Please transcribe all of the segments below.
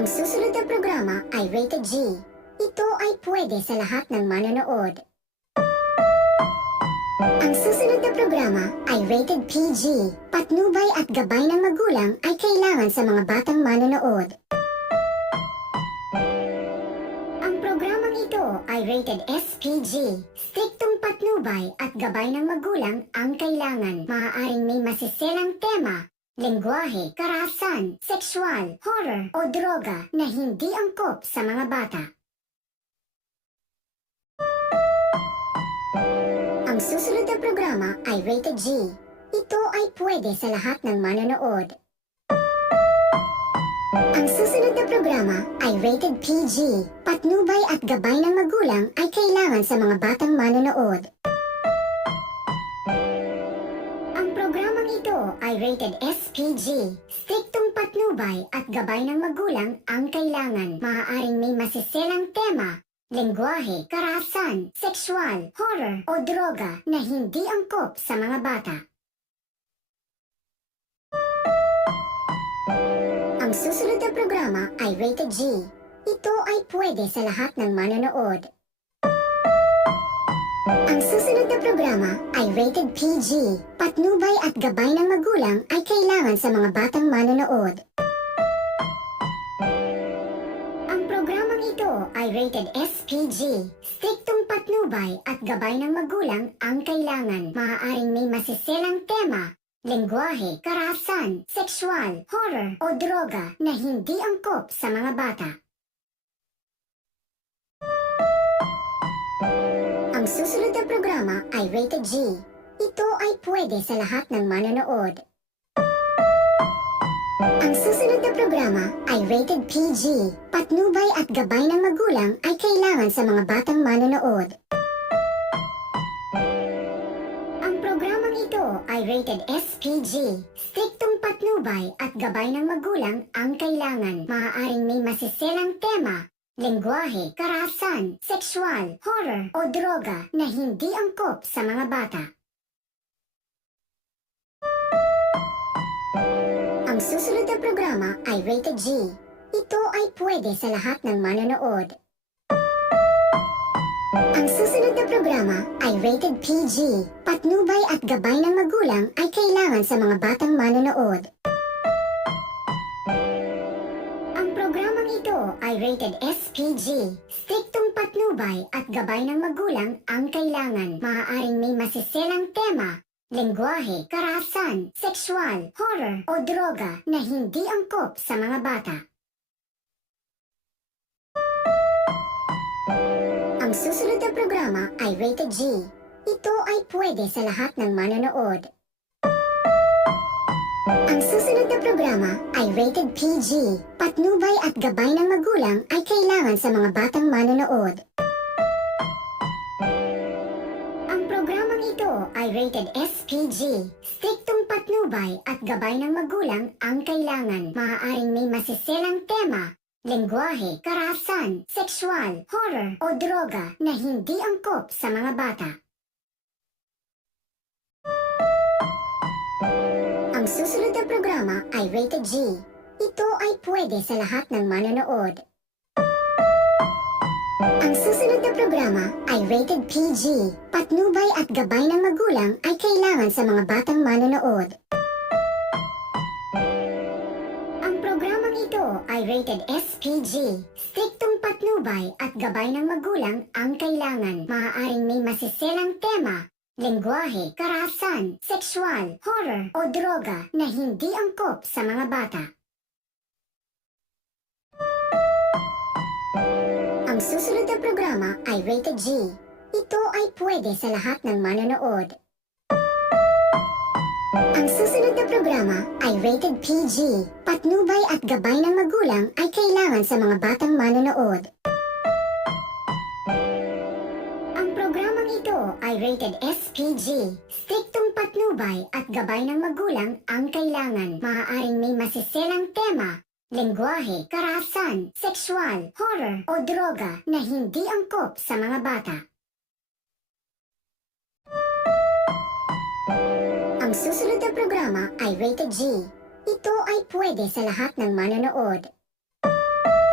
Ang susunod na programa ay rated G. Ito ay pwede sa lahat ng manonood. Ang susunod na programa ay rated PG. Patnubay at gabay ng magulang ay kailangan sa mga batang manonood. Ang programang ito ay rated SPG. Striktong patnubay at gabay ng magulang ang kailangan. Maaaring may masiselang tema, lengguwahe, karahasan, sexual, horror o droga na hindi angkop sa mga bata. Ang susunod na programa ay rated G. Ito ay pwede sa lahat ng manonood. Ang susunod na programa ay rated PG. Patnubay at gabay ng magulang ay kailangan sa mga batang manonood. Ang programang ito ay rated SPG. Striktong patnubay at gabay ng magulang ang kailangan. Maaaring may masiselang tema, lengguwahe, karahasan, sexual, horror o droga na hindi angkop sa mga bata. Ang susunod na programa ay rated G. Ito ay pwede sa lahat ng manonood. Ang susunod na programa ay rated PG. Patnubay at gabay ng magulang ay kailangan sa mga batang manonood. Ang programang ito ay rated SPG. Striktong patnubay at gabay ng magulang ang kailangan. Maaaring may masiselang tema, lengguwahe, karahasan, sexual, horror o droga na hindi angkop sa mga bata. Ang susunod na programa ay rated G. Ito ay pwede sa lahat ng manonood. Ang susunod na programa ay rated PG. Patnubay at gabay ng magulang ay kailangan sa mga batang manonood. Ang programang ito ay rated SPG. Striktong patnubay at gabay ng magulang ang kailangan. Maaaring may masiselang tema, lengguwahe, karahasan, sexual, horror o droga na hindi angkop sa mga bata. Ang susunod na programa ay rated G. Ito ay pwede sa lahat ng manonood. Ang susunod na programa ay rated PG. Patnubay at gabay ng magulang ay kailangan sa mga batang manonood. Ang programang ito ay rated SPG. Striktong patnubay at gabay ng magulang ang kailangan. Maaaring may masiselang tema, lengguwahe, karahasan, sexual, horror o droga na hindi angkop sa mga bata. Ang susunod na programa ay rated G. Ito ay pwede sa lahat ng manonood. Ang susunod na programa ay rated PG. Patnubay at gabay ng magulang ay kailangan sa mga batang manonood. Ang programang ito ay rated SPG. Striktong patnubay at gabay ng magulang ang kailangan. Maaaring may masiselang tema, lengguwahe, karahasan, sexual, horror o droga na hindi angkop sa mga bata. Ang susunod na programa ay rated G. Ito ay pwede sa lahat ng manonood. Ang susunod na programa ay rated PG. Patnubay at gabay ng magulang ay kailangan sa mga batang manonood. Ang programang ito ay rated SPG. Striktong patnubay at gabay ng magulang ang kailangan. Maaaring may masiselang tema, lengguwahe, karahasan, sexual, horror o droga na hindi angkop sa mga bata. Ang susunod na programa ay rated G. Ito ay pwede sa lahat ng manonood. Ang susunod na programa ay rated PG. Patnubay at gabay ng magulang ay kailangan sa mga batang manonood. Ang programang ito ay rated SPG. Striktong patnubay at gabay ng magulang ang kailangan. Maaaring may masiselang tema, lengguwahe, karahasan, sexual, horror o droga na hindi angkop sa mga bata. Ang susunod na programa ay rated G. Ito ay pwede sa lahat ng manonood.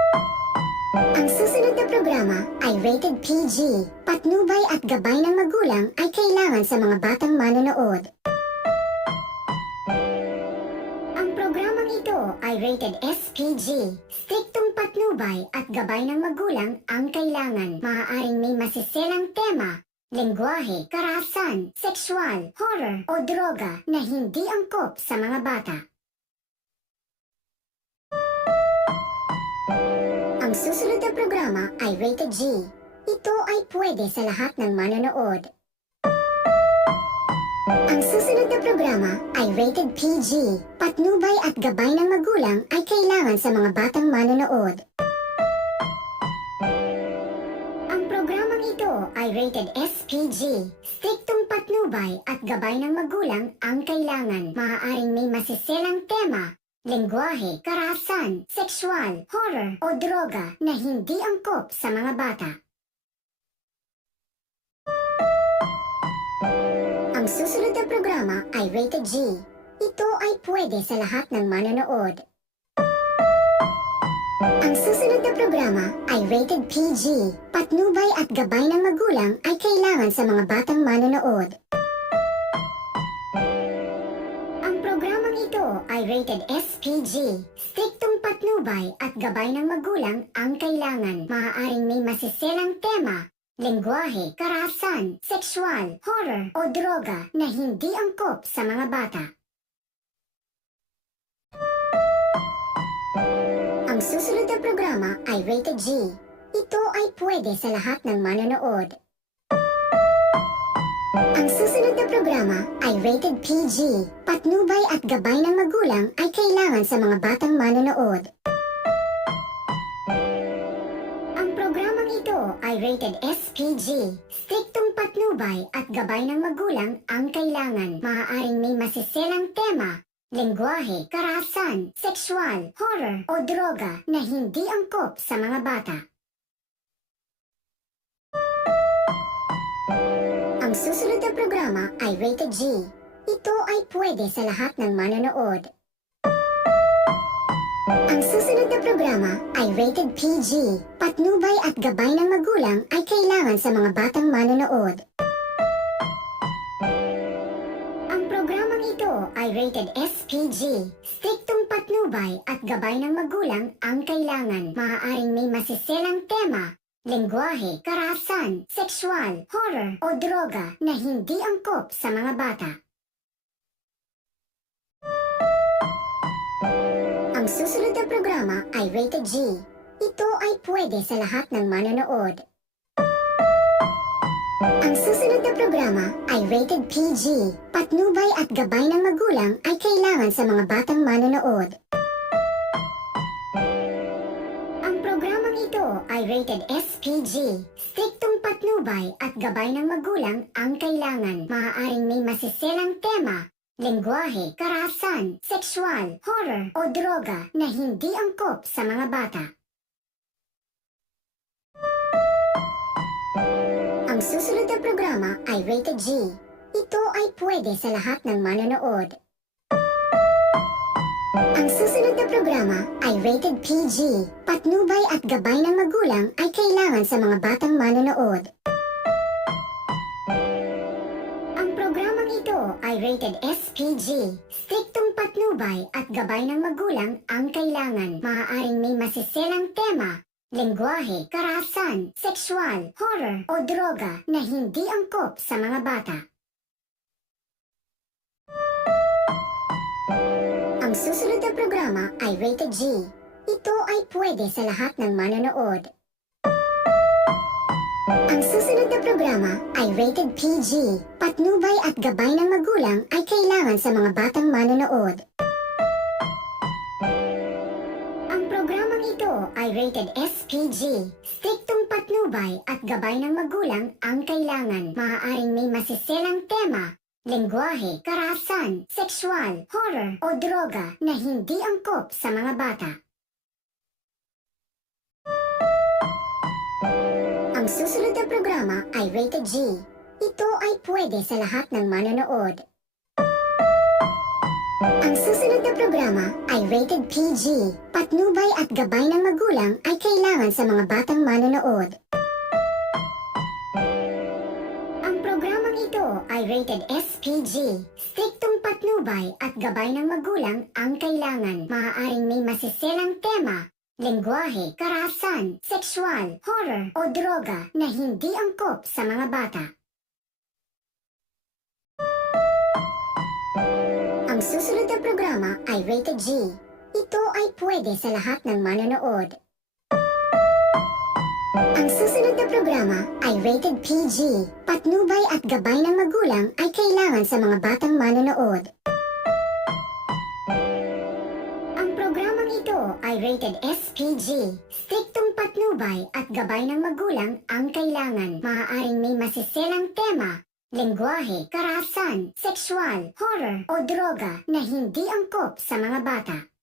Ang susunod na programa ay rated PG. Patnubay at gabay ng magulang ay kailangan sa mga batang manonood. Ang programang ito ay rated SPG. Striktong patnubay at gabay ng magulang ang kailangan. Maaaring may masiselang tema, lengguwahe, karahasan, sexual, horror o droga na hindi angkop sa mga bata. Ang susunod na programa ay rated G. Ito ay pwede sa lahat ng manonood. Ang susunod na programa ay rated PG. Patnubay at gabay ng magulang ay kailangan sa mga batang manonood. Ang programang ito ay rated SPG. Striktong patnubay at gabay ng magulang ang kailangan. Maaaring may masiselang tema, lengguwahe, karahasan, sexual, horror o droga na hindi angkop sa mga bata. Ang susunod na programa ay rated G. Ito ay pwede sa lahat ng manonood. Ang susunod na programa ay rated PG. Patnubay at gabay ng magulang ay kailangan sa mga batang manonood. Ang programang ito ay rated SPG. Striktong patnubay at gabay ng magulang ang kailangan. Maaaring may masiselang tema, lengguwahe, karahasan, sexual, horror o droga na hindi angkop sa mga bata. Ang susunod na programa ay rated G. Ito ay pwede sa lahat ng manonood. Ang susunod na programa ay rated PG. Patnubay at gabay ng magulang ay kailangan sa mga batang manonood. Ang programang ito ay rated SPG. Striktong patnubay at gabay ng magulang ang kailangan. Maaaring may masiselang tema, lengguwahe, karahasan, sexual, horror o droga na hindi angkop sa mga bata. Ang susunod na programa ay rated G. Ito ay pwede sa lahat ng manonood. Ang susunod na programa ay rated PG. Patnubay at gabay ng magulang ay kailangan sa mga batang manonood. Ang programang ito ay rated SPG. Striktong patnubay at gabay ng magulang ang kailangan. Maaaring may masiselang tema, lengguwahe, karahasan, sexual, horror o droga na hindi angkop sa mga bata. Ang susunod na programa ay rated G. Ito ay pwede sa lahat ng manonood. Ang susunod na programa ay rated PG. Patnubay at gabay ng magulang ay kailangan sa mga batang manonood. Ang programang ito ay rated SPG. Striktong patnubay at gabay ng magulang ang kailangan. Maaaring may masiselang tema, lengguwahe, karahasan, sexual, horror o droga na hindi angkop sa mga bata. Ang susunod na programa ay rated G. Ito ay pwede sa lahat ng manonood. Ang susunod na programa ay rated PG. Patnubay at gabay ng magulang ay kailangan sa mga batang manonood. Ang programang ito ay rated SPG. Striktong patnubay at gabay ng magulang ang kailangan. Maaaring may masiselang tema, lengguwahe, karahasan, sexual, horror o droga na hindi angkop sa mga bata. Ang susunod na programa ay rated G. Ito ay pwede sa lahat ng manonood. Ang susunod na programa ay rated PG. Patnubay at gabay ng magulang ay kailangan sa mga batang manonood. Ang programang ito ay rated SPG. Striktong patnubay at gabay ng magulang ang kailangan. Maaaring may masiselang tema, lengguwahe, karahasan, sexual, horror o droga na hindi angkop sa mga bata. Ang susunod na programa ay rated G. Ito ay pwede sa lahat ng manonood. Ang susunod na programa ay rated PG. Patnubay at gabay ng magulang ay kailangan sa mga batang manonood. Ang programang ito ay rated SPG. Striktong patnubay at gabay ng magulang ang kailangan. Maaaring may masiselang tema, lengguwahe, karahasan, sexual, horror o droga na hindi angkop sa mga bata. Ang susunod na programa ay rated G. Ito ay pwede sa lahat ng manonood. Ang susunod na programa ay rated PG. Patnubay at gabay ng magulang ay kailangan sa mga batang manonood. Ang programang ito ay rated SPG. Striktong patnubay at gabay ng magulang ang kailangan. Maaaring may masiselang tema, lengguwahe, karahasan, sexual, horror o droga na hindi angkop sa mga bata.